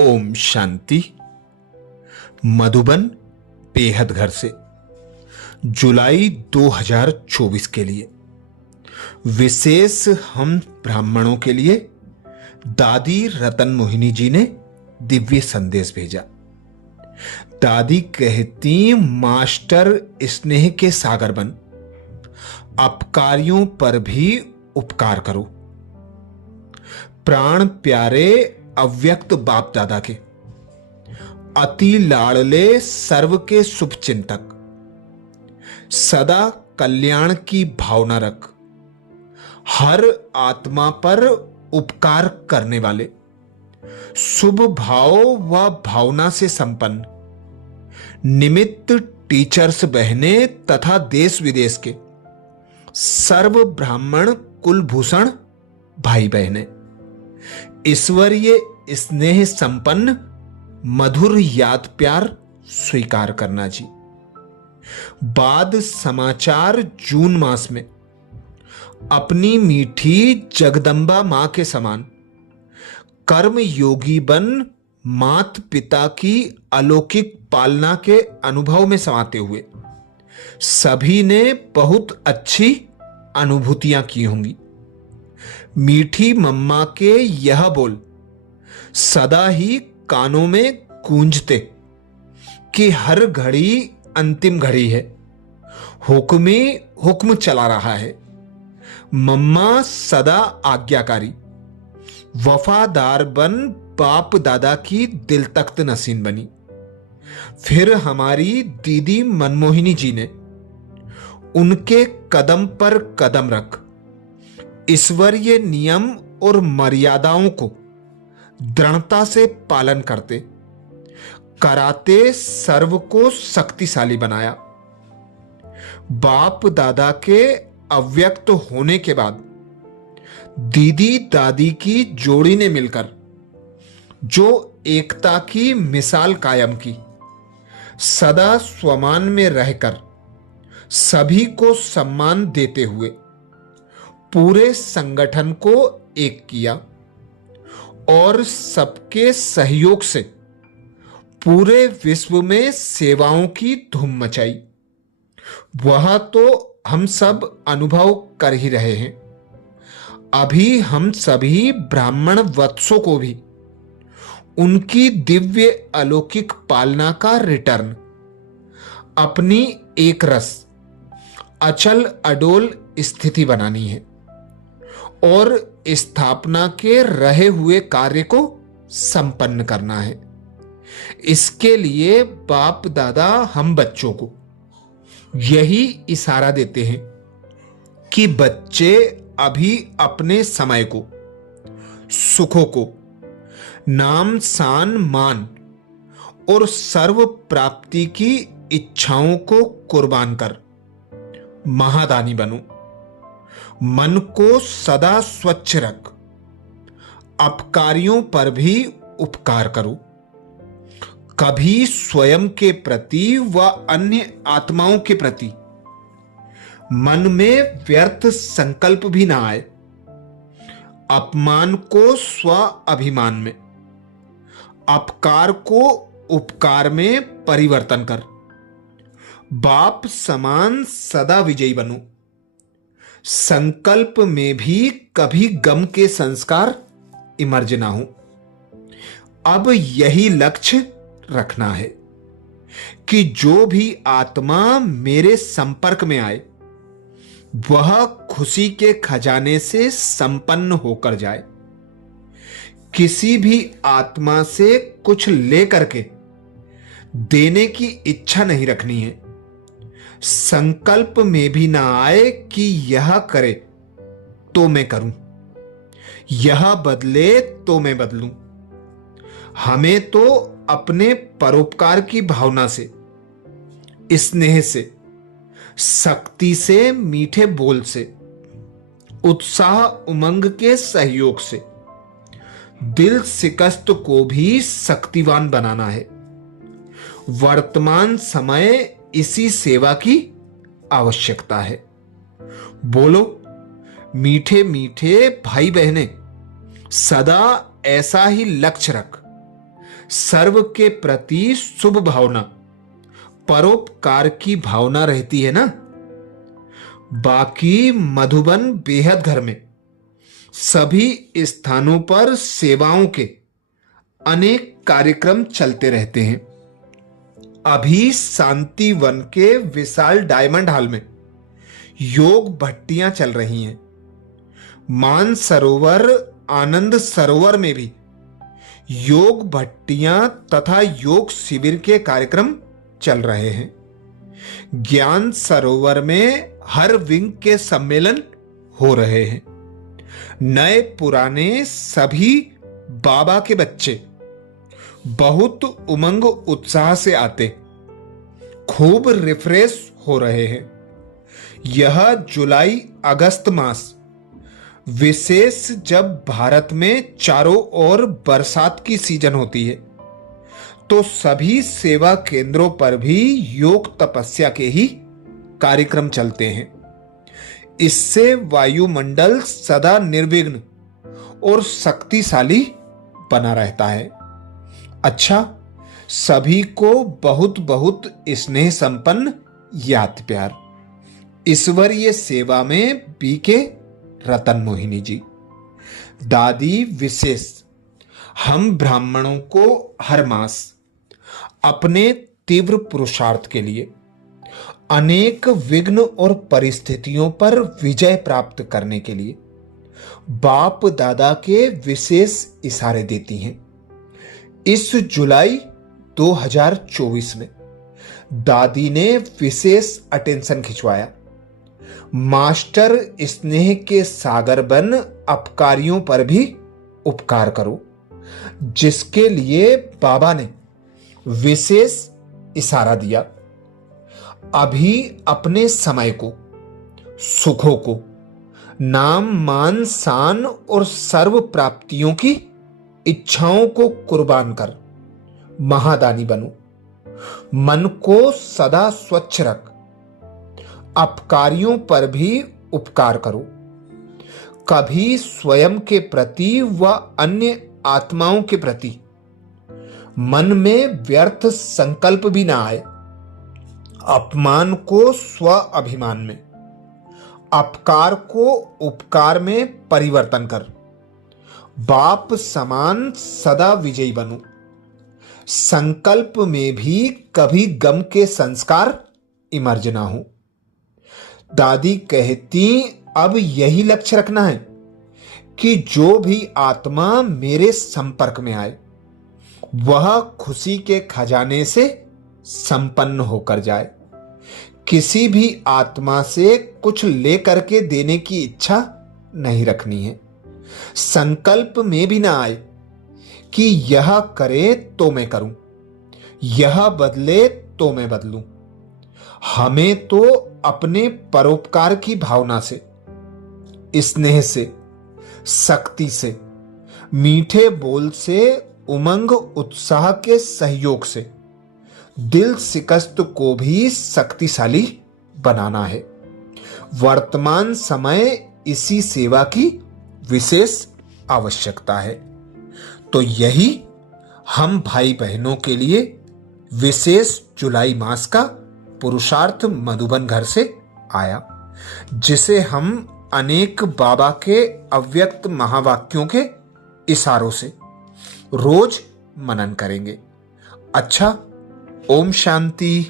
ओम शांति। मधुबन बेहद घर से जुलाई 2024 के लिए विशेष हम ब्राह्मणों के लिए दादी रतन मोहिनी जी ने दिव्य संदेश भेजा। दादी कहती, मास्टर स्नेह के सागर बन, अपकारियों पर भी उपकार करो। प्राण प्यारे अव्यक्त बाप दादा के अति लाडले सर्व के शुभ चिंतक, सदा कल्याण की भावना रख, हर आत्मा पर उपकार करने वाले, शुभ भाव व भावना से संपन्न निमित्त टीचर्स बहने तथा देश विदेश के सर्व ब्राह्मण कुलभूषण भाई बहने, ईश्वरीय स्नेह संपन्न मधुर याद प्यार स्वीकार करना जी। बाद समाचार जून मास में अपनी मीठी जगदम्बा मां के समान कर्म योगी बन मात पिता की अलौकिक पालना के अनुभव में समाते हुए सभी ने बहुत अच्छी अनुभूतियां की होंगी। मीठी मम्मा के यह बोल सदा ही कानों में गूंजते कि हर घड़ी अंतिम घड़ी है, हुक्म चला रहा है। मम्मा सदा आज्ञाकारी वफादार बन बाप दादा की दिल तख्त नसीन बनी। फिर हमारी दीदी मनमोहिनी जी ने उनके कदम पर कदम रख ईश्वरीय नियम और मर्यादाओं को दृढ़ता से पालन करते कराते सर्व को शक्तिशाली बनाया। बाप दादा के अव्यक्त होने के बाद दीदी दादी की जोड़ी ने मिलकर जो एकता की मिसाल कायम की, सदा स्वमान में रहकर सभी को सम्मान देते हुए पूरे संगठन को एक किया और सबके सहयोग से पूरे विश्व में सेवाओं की धूम मचाई। वह तो हम सब अनुभव कर ही रहे हैं। अभी हम सभी ब्राह्मण वत्सों को भी उनकी दिव्य अलौकिक पालना का रिटर्न अपनी एक रस अचल अडोल स्थिति बनानी है और स्थापना के रहे हुए कार्य को संपन्न करना है। इसके लिए बाप दादा हम बच्चों को यही इशारा देते हैं कि बच्चे अभी अपने समय को, सुखों को, नाम शान मान और सर्व प्राप्ति की इच्छाओं को कुर्बान कर महादानी बनो। मन को सदा स्वच्छ रख, अपकारियों पर भी उपकार करो। कभी स्वयं के प्रति व अन्य आत्माओं के प्रति मन में व्यर्थ संकल्प भी ना आए। अपमान को स्व अभिमान में, अपकार को उपकार में परिवर्तन कर बाप समान सदा विजयी बनो। संकल्प में भी कभी गम के संस्कार इमर्ज ना हो। अब यही लक्ष्य रखना है कि जो भी आत्मा मेरे संपर्क में आए वह खुशी के खजाने से संपन्न होकर जाए। किसी भी आत्मा से कुछ लेकर के देने की इच्छा नहीं रखनी है। संकल्प में भी ना आए कि यह करे तो मैं करूं, यह बदले तो मैं बदलूं। हमें तो अपने परोपकार की भावना से, स्नेह से, शक्ति से, मीठे बोल से, उत्साह उमंग के सहयोग से दिल शिकस्त को भी शक्तिवान बनाना है। वर्तमान समय इसी सेवा की आवश्यकता है। बोलो मीठे मीठे भाई बहने, सदा ऐसा ही लक्ष्य रख सर्व के प्रति शुभ भावना, परोपकार की भावना रहती है ना। बाकी मधुबन बेहद घर में सभी स्थानों पर सेवाओं के अनेक कार्यक्रम चलते रहते हैं। अभी शांति वन के विशाल डायमंड हॉल में योग भट्टियां चल रही हैं। मान सरोवर आनंद सरोवर में भी योग भट्टियां तथा योग शिविर के कार्यक्रम चल रहे हैं। ज्ञान सरोवर में हर विंग के सम्मेलन हो रहे हैं। नए पुराने सभी बाबा के बच्चे बहुत उमंग उत्साह से आते खूब रिफ्रेश हो रहे हैं। यह जुलाई अगस्त मास विशेष जब भारत में चारों ओर बरसात की सीजन होती है, तो सभी सेवा केंद्रों पर भी योग तपस्या के ही कार्यक्रम चलते हैं। इससे वायुमंडल सदा निर्विघ्न और शक्तिशाली बना रहता है। अच्छा, सभी को बहुत बहुत स्नेह संपन्न याद प्यार। ईश्वरीय सेवा में बीके रतन मोहिनी जी। दादी विशेष हम ब्राह्मणों को हर मास अपने तीव्र पुरुषार्थ के लिए अनेक विघ्न और परिस्थितियों पर विजय प्राप्त करने के लिए बाप दादा के विशेष इशारे देती हैं। इस जुलाई 2024 में दादी ने विशेष अटेंशन खिंचवाया। मास्टर स्नेह के सागर बन अपकारियों पर भी उपकार करो, जिसके लिए बाबा ने विशेष इशारा दिया। अभी अपने समय को, सुखों को, नाम मान शान और सर्व प्राप्तियों की इच्छाओं को कुर्बान कर महादानी बनो। मन को सदा स्वच्छ रख, अपकारियों पर भी उपकार करो। कभी स्वयं के प्रति व अन्य आत्माओं के प्रति मन में व्यर्थ संकल्प भी ना आए। अपमान को स्व अभिमान में, अपकार को उपकार में परिवर्तन कर बाप समान सदा विजयी बनो। संकल्प में भी कभी गम के संस्कार इमर्ज ना हो। दादी कहती, अब यही लक्ष्य रखना है कि जो भी आत्मा मेरे संपर्क में आए वह खुशी के खजाने से संपन्न होकर जाए। किसी भी आत्मा से कुछ लेकर के देने की इच्छा नहीं रखनी है। संकल्प में भी ना आए कि यह करे तो मैं करूं, यह बदले तो मैं बदलूं। हमें तो अपने परोपकार की भावना से, स्नेह से, शक्ति से, मीठे बोल से, उमंग उत्साह के सहयोग से दिल शिकस्त को भी शक्तिशाली बनाना है। वर्तमान समय इसी सेवा की विशेष आवश्यकता है। तो यही हम भाई बहनों के लिए विशेष जुलाई मास का पुरुषार्थ मधुबन घर से आया, जिसे हम अनेक बाबा के अव्यक्त महावाक्यों के इशारों से रोज मनन करेंगे। अच्छा, ओम शांति।